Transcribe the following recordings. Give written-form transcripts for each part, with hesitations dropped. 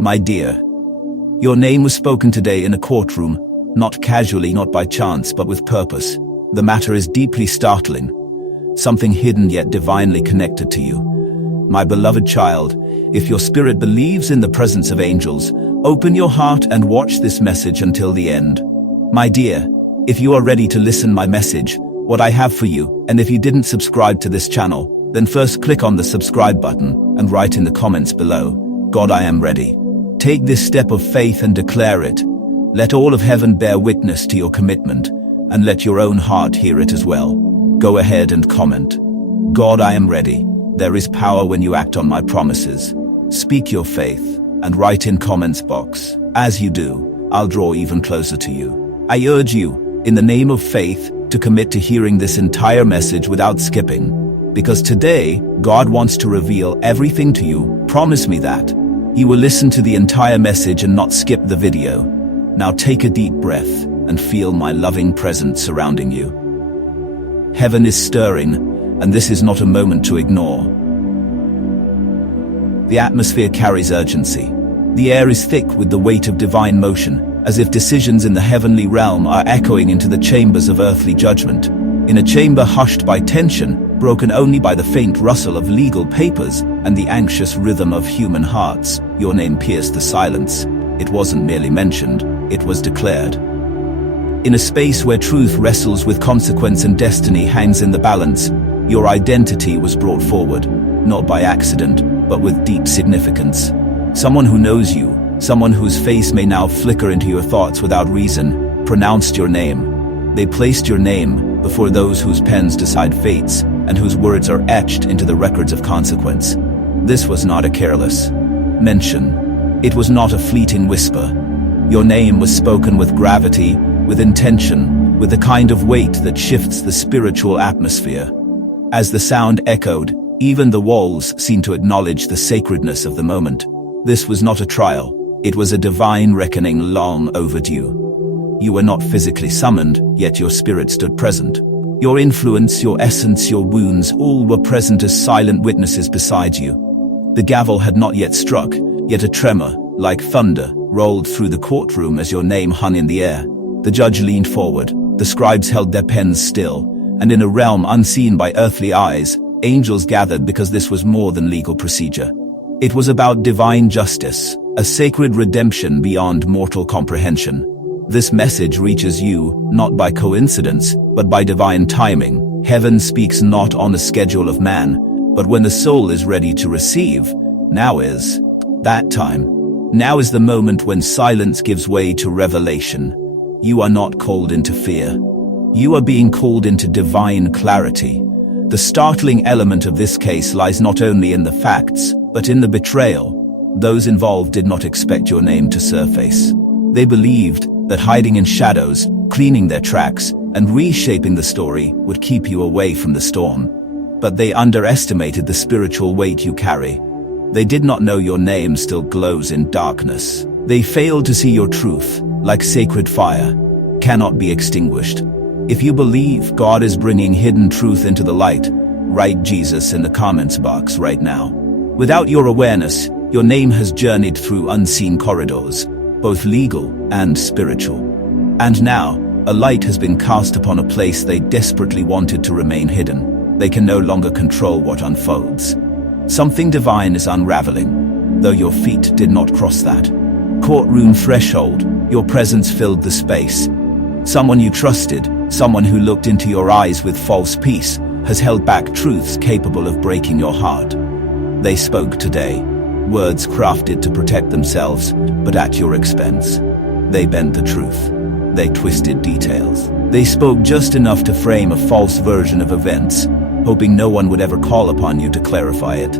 My dear, your name was spoken today in a courtroom, not casually, not by chance, but with purpose. The matter is deeply startling, something hidden yet divinely connected to you. My beloved child, if your spirit believes in the presence of angels, open your heart and watch this message until the end. My dear, if you are ready to listen my message, what I have for you, and if you didn't subscribe to this channel, then first click on the subscribe button and write in the comments below, God, I am ready. Take this step of faith and declare it. Let all of heaven bear witness to your commitment, and let your own heart hear it as well. Go ahead and comment. God, I am ready. There is power when you act on my promises. Speak your faith and write in comments box. As you do, I'll draw even closer to you. I urge you, in the name of faith, to commit to hearing this entire message without skipping. Because today, God wants to reveal everything to you. Promise me that. You will listen to the entire message and not skip the video. Now take a deep breath and feel my loving presence surrounding you. Heaven is stirring, and this is not a moment to ignore. The atmosphere carries urgency. The air is thick with the weight of divine motion, as if decisions in the heavenly realm are echoing into the chambers of earthly judgment. In a chamber hushed by tension, broken only by the faint rustle of legal papers and the anxious rhythm of human hearts, your name pierced the silence. It wasn't merely mentioned, it was declared. In a space where truth wrestles with consequence and destiny hangs in the balance, your identity was brought forward, not by accident, but with deep significance. Someone who knows you, someone whose face may now flicker into your thoughts without reason, pronounced your name. They placed your name before those whose pens decide fates and whose words are etched into the records of consequence. This was not a careless mention. It was not a fleeting whisper. Your name was spoken with gravity, with intention, with the kind of weight that shifts the spiritual atmosphere. As the sound echoed, even the walls seemed to acknowledge the sacredness of the moment. This was not a trial. It was a divine reckoning long overdue. You were not physically summoned, yet your spirit stood present. Your influence, your essence, your wounds, all were present as silent witnesses beside you. The gavel had not yet struck, yet a tremor, like thunder, rolled through the courtroom as your name hung in the air. The judge leaned forward, the scribes held their pens still, and in a realm unseen by earthly eyes, angels gathered because this was more than legal procedure. It was about divine justice, a sacred redemption beyond mortal comprehension. This message reaches you, not by coincidence, but by divine timing. Heaven speaks not on the schedule of man, but when the soul is ready to receive, now is that time. Now is the moment when silence gives way to revelation. You are not called into fear. You are being called into divine clarity. The startling element of this case lies not only in the facts, but in the betrayal. Those involved did not expect your name to surface. They believed that hiding in shadows, cleaning their tracks, and reshaping the story would keep you away from the storm. But they underestimated the spiritual weight you carry. They did not know your name still glows in darkness. They failed to see your truth, like sacred fire, cannot be extinguished. If you believe God is bringing hidden truth into the light, write Jesus in the comments box right now. Without your awareness, your name has journeyed through unseen corridors, both legal and spiritual. And now, a light has been cast upon a place they desperately wanted to remain hidden. They can no longer control what unfolds. Something divine is unraveling, though your feet did not cross that courtroom threshold. Your presence filled the space. Someone you trusted, someone who looked into your eyes with false peace, has held back truths capable of breaking your heart. They spoke today, words crafted to protect themselves, but at your expense. They bent the truth. They twisted details. They spoke just enough to frame a false version of events, hoping no one would ever call upon you to clarify it.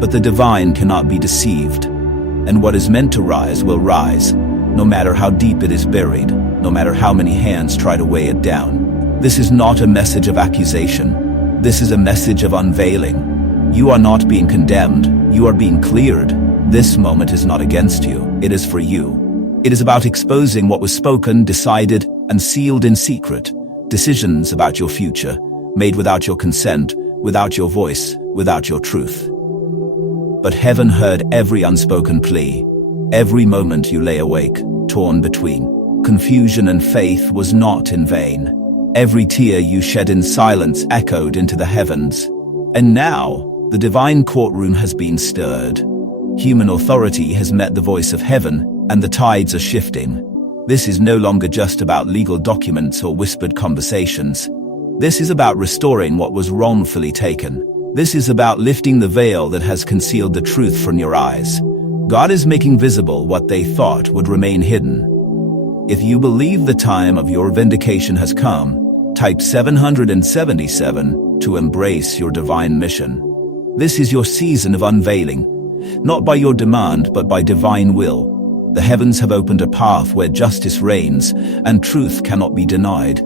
But the divine cannot be deceived, and what is meant to rise will rise, no matter how deep it is buried, no matter how many hands try to weigh it down. This is not a message of accusation. This is a message of unveiling. You are not being condemned, you are being cleared. This moment is not against you, it is for you. It is about exposing what was spoken, decided, and sealed in secret. Decisions about your future, made without your consent, without your voice, without your truth. But heaven heard every unspoken plea. Every moment you lay awake, torn between confusion and faith, was not in vain. Every tear you shed in silence echoed into the heavens. And now, the divine courtroom has been stirred. Human authority has met the voice of heaven, and the tides are shifting. This is no longer just about legal documents or whispered conversations. This is about restoring what was wrongfully taken. This is about lifting the veil that has concealed the truth from your eyes. God is making visible what they thought would remain hidden. If you believe the time of your vindication has come, type 777 to embrace your divine mission. This is your season of unveiling, not by your demand but by divine will. The heavens have opened a path where justice reigns and truth cannot be denied.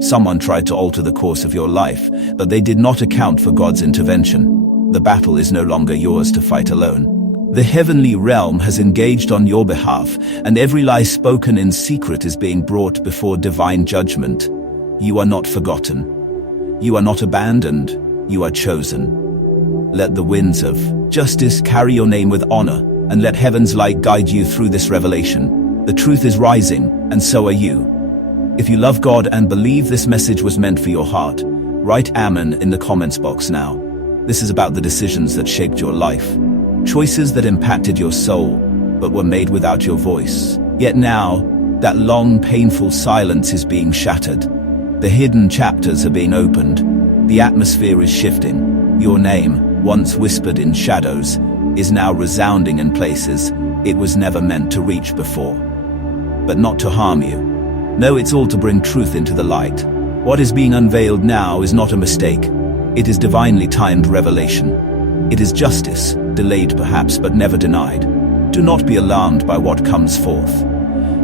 Someone tried to alter the course of your life, but they did not account for God's intervention. The battle is no longer yours to fight alone. The heavenly realm has engaged on your behalf, and every lie spoken in secret is being brought before divine judgment. You are not forgotten. You are not abandoned. You are chosen. Let the winds of justice carry your name with honor, and let heaven's light guide you through this revelation. The truth is rising, and so are you. If you love God and believe this message was meant for your heart, write Amen in the comments box now. This is about the decisions that shaped your life. Choices that impacted your soul, but were made without your voice. Yet now, that long, painful silence is being shattered. The hidden chapters are being opened. The atmosphere is shifting. Your name, once whispered in shadows, is now resounding in places it was never meant to reach before. But not to harm you. No, it's all to bring truth into the light. What is being unveiled now is not a mistake. It is divinely timed revelation. It is justice, delayed perhaps, but never denied. Do not be alarmed by what comes forth.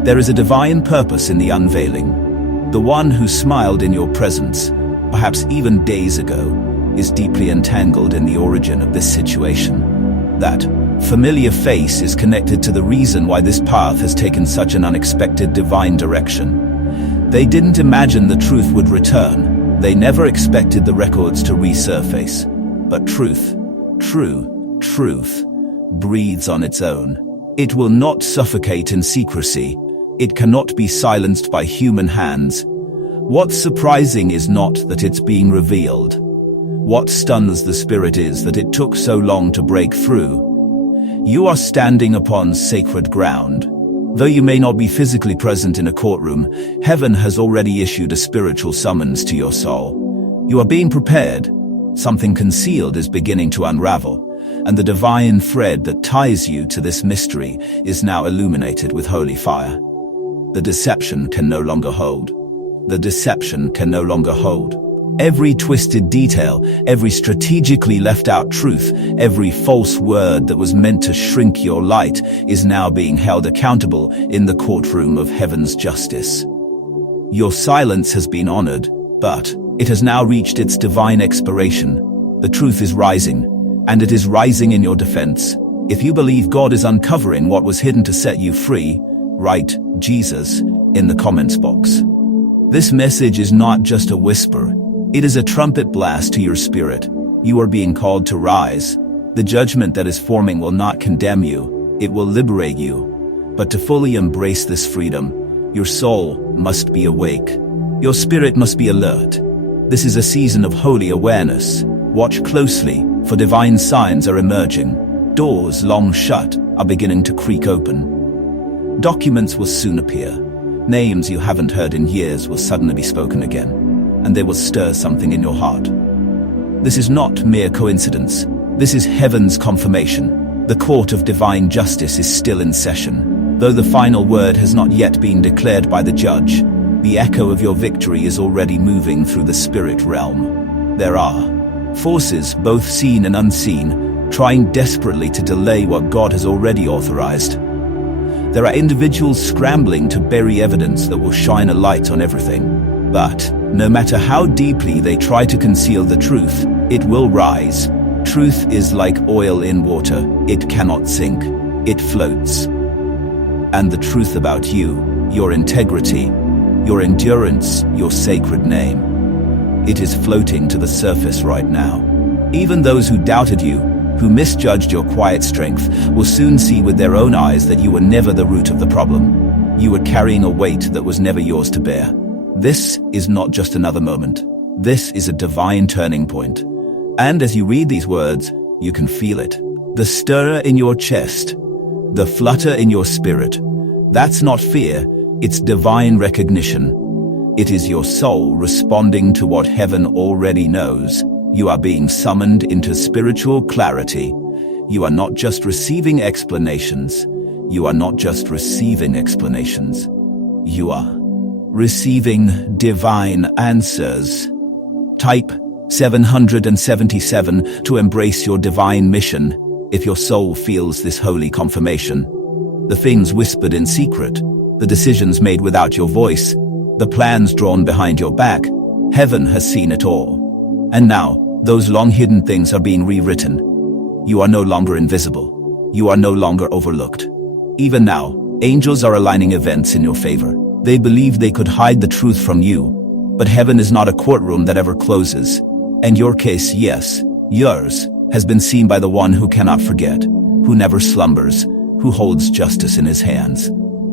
There is a divine purpose in the unveiling. The one who smiled in your presence, perhaps even days ago, is deeply entangled in the origin of this situation. That familiar face is connected to the reason why this path has taken such an unexpected divine direction. They didn't imagine the truth would return. They never expected the records to resurface. But truth, truth, breathes on its own. It will not suffocate in secrecy. It cannot be silenced by human hands. What's surprising is not that it's being revealed. What stuns the spirit is that it took so long to break through. You are standing upon sacred ground. Though you may not be physically present in a courtroom, heaven has already issued a spiritual summons to your soul. You are being prepared. Something concealed is beginning to unravel, and the divine thread that ties you to this mystery is now illuminated with holy fire. The deception can no longer hold. The deception can no longer hold. Every twisted detail, every strategically left out truth, every false word that was meant to shrink your light is now being held accountable in the courtroom of heaven's justice. Your silence has been honored, but it has now reached its divine expiration. The truth is rising, and it is rising in your defense. If you believe God is uncovering what was hidden to set you free, write Jesus in the comments box. This message is not just a whisper. It is a trumpet blast to your spirit. You are being called to rise. The judgment that is forming will not condemn you. It will liberate you. But to fully embrace this freedom, your soul must be awake. Your spirit must be alert. This is a season of holy awareness. Watch closely, for divine signs are emerging. Doors long shut are beginning to creak open. Documents will soon appear. Names you haven't heard in years will suddenly be spoken again, and they will stir something in your heart. This is not mere coincidence. This is heaven's confirmation. The court of divine justice is still in session. Though the final word has not yet been declared by the judge, the echo of your victory is already moving through the spirit realm. There are forces, both seen and unseen, trying desperately to delay what God has already authorized. There are individuals scrambling to bury evidence that will shine a light on everything. But no matter how deeply they try to conceal the truth, it will rise. Truth is like oil in water. It cannot sink. It floats. And the truth about you, your integrity, your endurance, your sacred name, it is floating to the surface right now. Even those who doubted you, who misjudged your quiet strength, will soon see with their own eyes that you were never the root of the problem. You were carrying a weight that was never yours to bear. This is not just another moment. This is a divine turning point. And as you read these words, you can feel it. The stir in your chest, the flutter in your spirit. That's not fear, it's divine recognition. It is your soul responding to what heaven already knows. You are being summoned into spiritual clarity. You are not just receiving explanations. You are not just receiving explanations. You are receiving divine answers. Type 777 to embrace your divine mission if your soul feels this holy confirmation. The things whispered in secret, the decisions made without your voice, the plans drawn behind your back, heaven has seen it all. And now, those long-hidden things are being rewritten. You are no longer invisible. You are no longer overlooked. Even now, angels are aligning events in your favor. They believed they could hide the truth from you, but heaven is not a courtroom that ever closes. And your case, yes, yours, has been seen by the one who cannot forget, who never slumbers, who holds justice in his hands.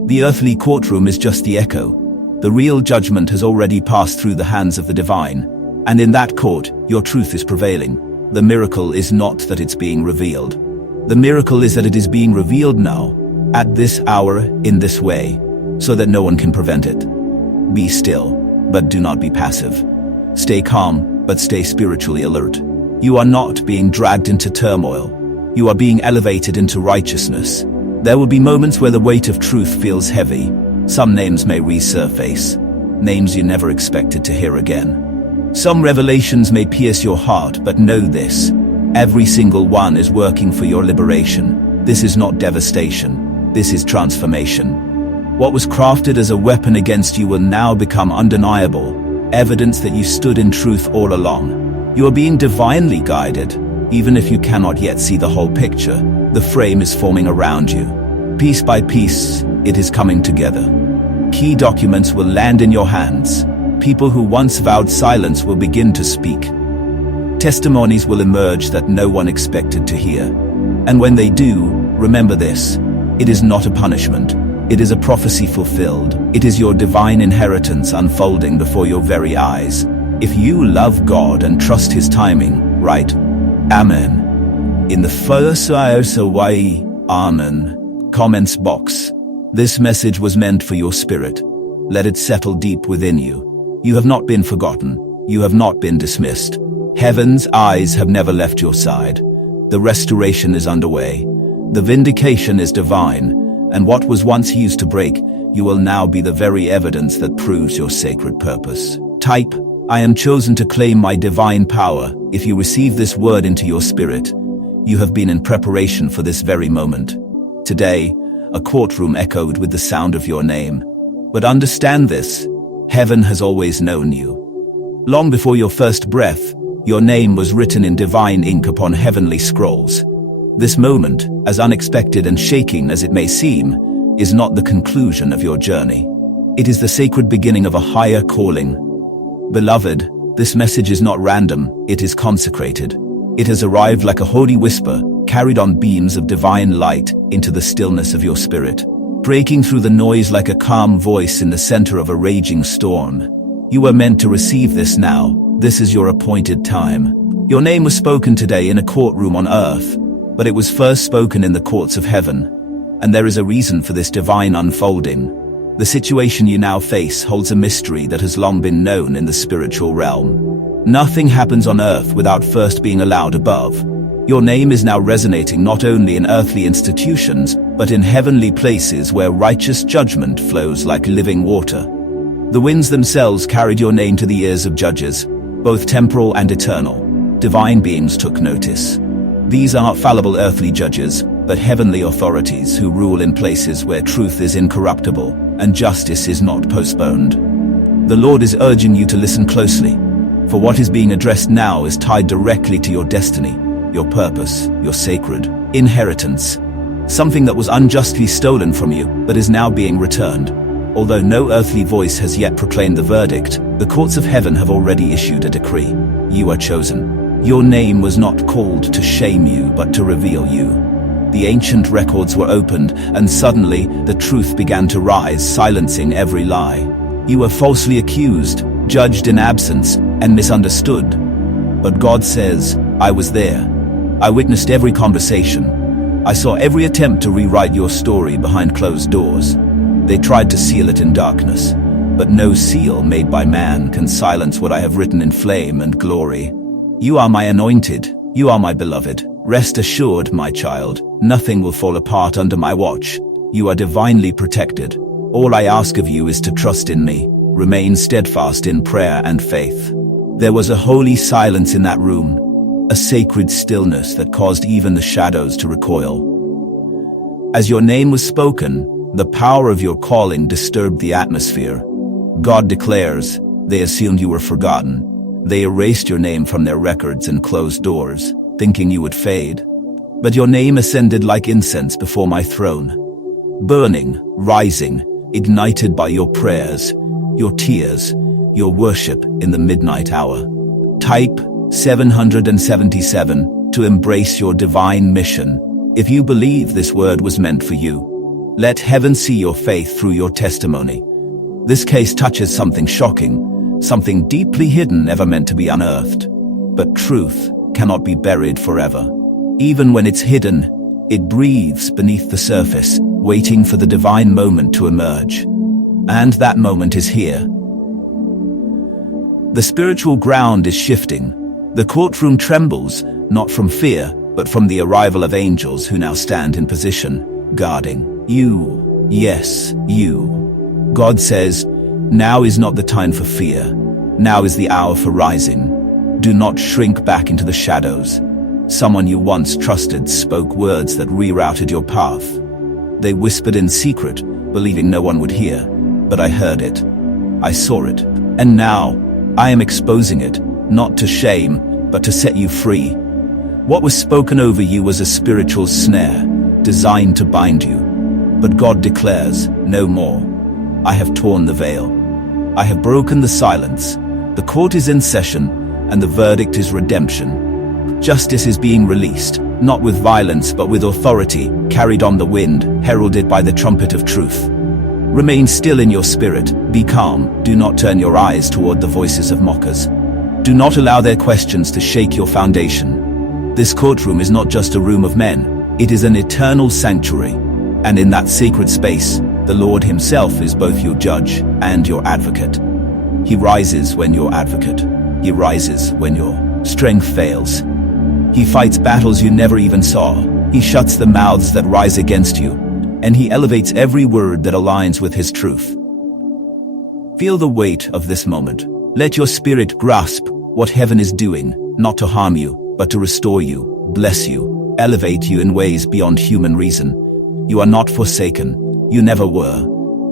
The earthly courtroom is just the echo. The real judgment has already passed through the hands of the divine. And in that court, your truth is prevailing. The miracle is not that it's being revealed. The miracle is that it is being revealed now, at this hour, in this way, so that no one can prevent it. Be still, but do not be passive. Stay calm, but stay spiritually alert. You are not being dragged into turmoil. You are being elevated into righteousness. There will be moments where the weight of truth feels heavy. Some names may resurface, names you never expected to hear again. Some revelations may pierce your heart, but know this: every single one is working for your liberation. This is not devastation. This is transformation. What was crafted as a weapon against you will now become undeniable, evidence that you stood in truth all along. You are being divinely guided, even if you cannot yet see the whole picture. The frame is forming around you. Piece by piece, it is coming together. Key documents will land in your hands. People who once vowed silence will begin to speak. Testimonies will emerge that no one expected to hear. And when they do, remember this: it is not a punishment. It is a prophecy fulfilled. It is your divine inheritance unfolding before your very eyes. If you love God and trust His timing, write Amen in the first Amen comments box. This message was meant for your spirit. Let it settle deep within you. You have not been forgotten. You have not been dismissed. Heaven's eyes have never left your side. The restoration is underway. The vindication is divine, and what was once used to break, you will now be the very evidence that proves your sacred purpose. Type, I am chosen to claim my divine power. If you receive this word into your spirit, you have been in preparation for this very moment. Today, a courtroom echoed with the sound of your name. But understand this: heaven has always known you. Long before your first breath, your name was written in divine ink upon heavenly scrolls. This moment, as unexpected and shaking as it may seem, is not the conclusion of your journey. It is the sacred beginning of a higher calling. Beloved, this message is not random, it is consecrated. It has arrived like a holy whisper, carried on beams of divine light into the stillness of your spirit, breaking through the noise like a calm voice in the center of a raging storm. You were meant to receive this now. This is your appointed time. Your name was spoken today in a courtroom on earth, but it was first spoken in the courts of heaven. And there is a reason for this divine unfolding. The situation you now face holds a mystery that has long been known in the spiritual realm. Nothing happens on earth without first being allowed above. Your name is now resonating not only in earthly institutions, but in heavenly places where righteous judgment flows like living water. The winds themselves carried your name to the ears of judges, both temporal and eternal. Divine beings took notice. These are not fallible earthly judges, but heavenly authorities who rule in places where truth is incorruptible and justice is not postponed. The Lord is urging you to listen closely, for what is being addressed now is tied directly to your destiny, your purpose, your sacred inheritance. Something that was unjustly stolen from you, but is now being returned. Although no earthly voice has yet proclaimed the verdict, the courts of heaven have already issued a decree. You are chosen. Your name was not called to shame you, but to reveal you. The ancient records were opened, and suddenly the truth began to rise, silencing every lie. You were falsely accused, judged in absence, and misunderstood. But God says, I was there. I witnessed every conversation. I saw every attempt to rewrite your story behind closed doors. They tried to seal it in darkness, but no seal made by man can silence what I have written in flame and glory. You are my anointed. You are my beloved. Rest assured, my child, nothing will fall apart under my watch. You are divinely protected. All I ask of you is to trust in me. Remain steadfast in prayer and faith. There was a holy silence in that room, a sacred stillness that caused even the shadows to recoil. As your name was spoken, the power of your calling disturbed the atmosphere. God declares, they assumed you were forgotten. They erased your name from their records and closed doors, thinking you would fade. But your name ascended like incense before my throne, burning, rising, ignited by your prayers, your tears, your worship in the midnight hour. Type 777 to embrace your divine mission. If you believe this word was meant for you, let heaven see your faith through your testimony. This case touches something shocking, something deeply hidden never meant to be unearthed. But truth cannot be buried forever. Even when it's hidden, it breathes beneath the surface, waiting for the divine moment to emerge. And that moment is here. The spiritual ground is shifting. The courtroom trembles, not from fear, but from the arrival of angels who now stand in position, guarding you. Yes, you. God says, now is not the time for fear. Now is the hour for rising. Do not shrink back into the shadows. Someone you once trusted spoke words that rerouted your path. They whispered in secret, believing no one would hear. But I heard it. I saw it. And now, I am exposing it, not to shame, but to set you free. What was spoken over you was a spiritual snare, designed to bind you. But God declares, no more. I have torn the veil. I have broken the silence. The court is in session, and the verdict is redemption. Justice is being released, not with violence but with authority, carried on the wind, heralded by the trumpet of truth. Remain still in your spirit, be calm, do not turn your eyes toward the voices of mockers. Do not allow their questions to shake your foundation. This courtroom is not just a room of men, it is an eternal sanctuary. And in that sacred space, the Lord himself is both your judge and your advocate. He rises when you're advocate. He rises when your strength fails. He fights battles you never even saw. He shuts the mouths that rise against you, and he elevates every word that aligns with his truth. Feel the weight of this moment. Let your spirit grasp what heaven is doing, not to harm you, but to restore you, bless you, elevate you in ways beyond human reason. You are not forsaken. You never were.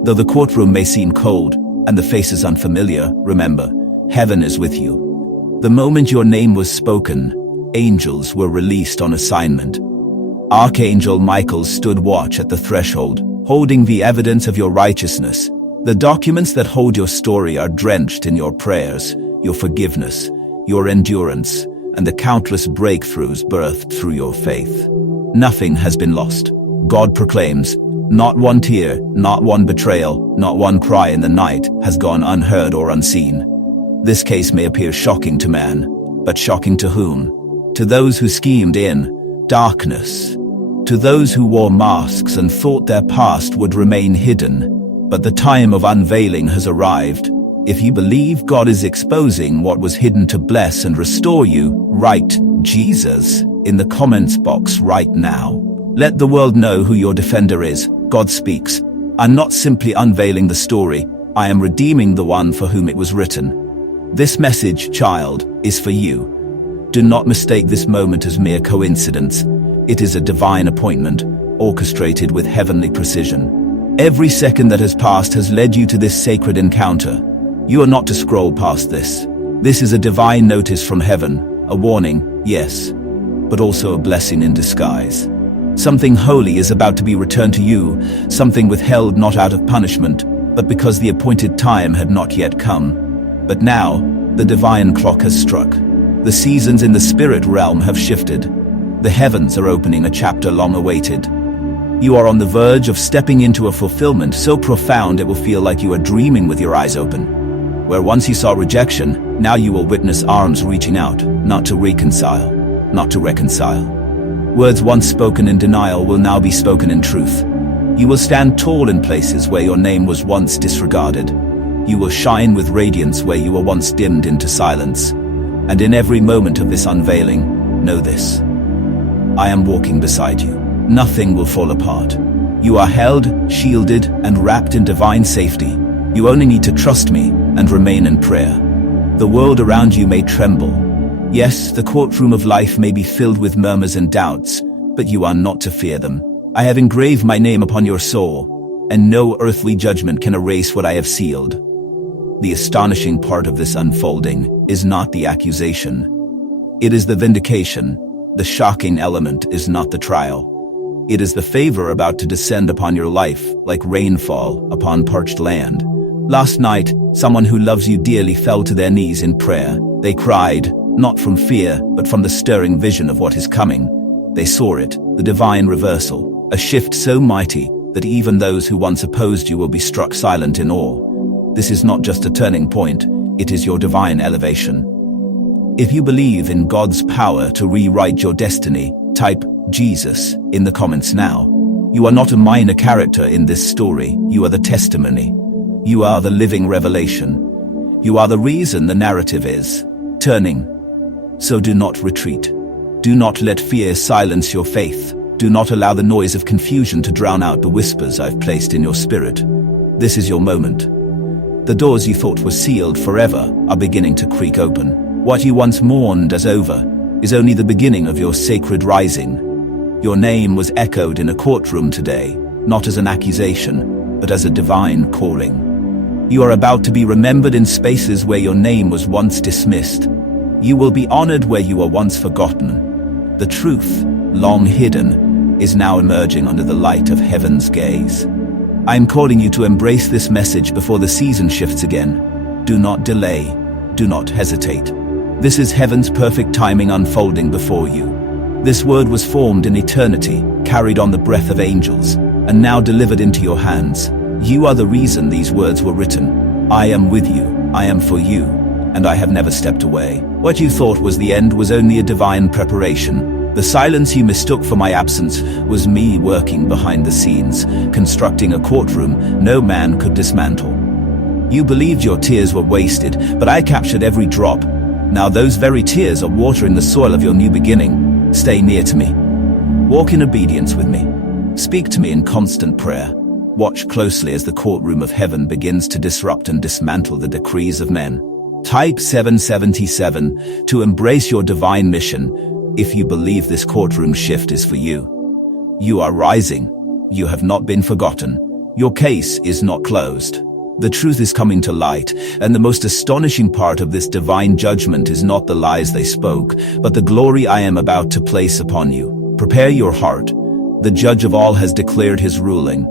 Though the courtroom may seem cold and the faces unfamiliar, remember, heaven is with you. The moment your name was spoken, angels were released on assignment. Archangel Michael stood watch at the threshold, holding the evidence of your righteousness. The documents that hold your story are drenched in your prayers, your forgiveness, your endurance, and the countless breakthroughs birthed through your faith. Nothing has been lost. God proclaims, not one tear, not one betrayal, not one cry in the night has gone unheard or unseen. This case may appear shocking to man, but shocking to whom? To those who schemed in darkness, to those who wore masks and thought their past would remain hidden. But the time of unveiling has arrived. If you believe God is exposing what was hidden to bless and restore you, write Jesus in the comments box right now. Let the world know who your defender is. God speaks. I'm not simply unveiling the story. I am redeeming the one for whom it was written. This message, child, is for you. Do not mistake this moment as mere coincidence. It is a divine appointment, orchestrated with heavenly precision. Every second that has passed has led you to this sacred encounter. You are not to scroll past this. This is a divine notice from heaven, a warning, yes, but also a blessing in disguise. Something holy is about to be returned to you, something withheld not out of punishment, but because the appointed time had not yet come. But now, the divine clock has struck. The seasons in the spirit realm have shifted. The heavens are opening a chapter long awaited. You are on the verge of stepping into a fulfillment so profound it will feel like you are dreaming with your eyes open. Where once you saw rejection, now you will witness arms reaching out, not to reconcile, not to reconcile. Words once spoken in denial will now be spoken in truth. You will stand tall in places where your name was once disregarded. You will shine with radiance where you were once dimmed into silence. And in every moment of this unveiling, know this: I am walking beside you. Nothing will fall apart. You are held, shielded, and wrapped in divine safety. You only need to trust me and remain in prayer. The world around you may tremble. Yes, the courtroom of life may be filled with murmurs and doubts, but you are not to fear them. I have engraved my name upon your soul, and no earthly judgment can erase what I have sealed. The astonishing part of this unfolding is not the accusation. It is the vindication. The shocking element is not the trial. It is the favor about to descend upon your life like rainfall upon parched land. Last night, someone who loves you dearly fell to their knees in prayer. They cried, not from fear, but from the stirring vision of what is coming. They saw it, the divine reversal, a shift so mighty that even those who once opposed you will be struck silent in awe. This is not just a turning point, it is your divine elevation. If you believe in God's power to rewrite your destiny, type Jesus in the comments now. You are not a minor character in this story, you are the testimony. You are the living revelation. You are the reason the narrative is turning. So do not retreat. Do not let fear silence your faith. Do not allow the noise of confusion to drown out the whispers I've placed in your spirit. This is your moment. The doors you thought were sealed forever are beginning to creak open. What you once mourned as over is only the beginning of your sacred rising. Your name was echoed in a courtroom today, not as an accusation, but as a divine calling. You are about to be remembered in spaces where your name was once dismissed. You will be honored where you were once forgotten. The truth, long hidden, is now emerging under the light of heaven's gaze. I am calling you to embrace this message before the season shifts again. Do not delay. Do not hesitate. This is heaven's perfect timing unfolding before you. This word was formed in eternity, carried on the breath of angels, and now delivered into your hands. You are the reason these words were written. I am with you, I am for you, and I have never stepped away. What you thought was the end was only a divine preparation. The silence you mistook for my absence was me working behind the scenes, constructing a courtroom no man could dismantle. You believed your tears were wasted, but I captured every drop. Now those very tears are watering the soil of your new beginning. Stay near to me. Walk in obedience with me. Speak to me in constant prayer. Watch closely as the courtroom of heaven begins to disrupt and dismantle the decrees of men. Type 777 to embrace your divine mission if you believe this courtroom shift is for you. You are rising. You have not been forgotten. Your case is not closed. The truth is coming to light, and the most astonishing part of this divine judgment is not the lies they spoke, but the glory I am about to place upon you. Prepare your heart. The judge of all has declared his ruling,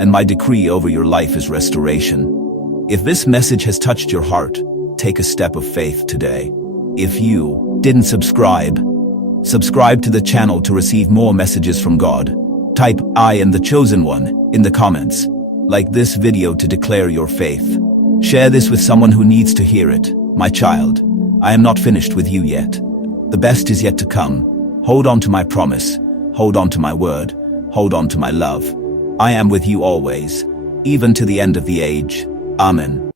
and my decree over your life is restoration. If this message has touched your heart, take a step of faith today. If you didn't subscribe to the channel to receive more messages from God. Type I am the chosen one in the comments. Like this video to declare your faith. Share this with someone who needs to hear it. My child, I am not finished with you yet. The best is yet to come. Hold on to my promise. Hold on to my word. Hold on to my love. I am with you always, even to the end of the age. Amen.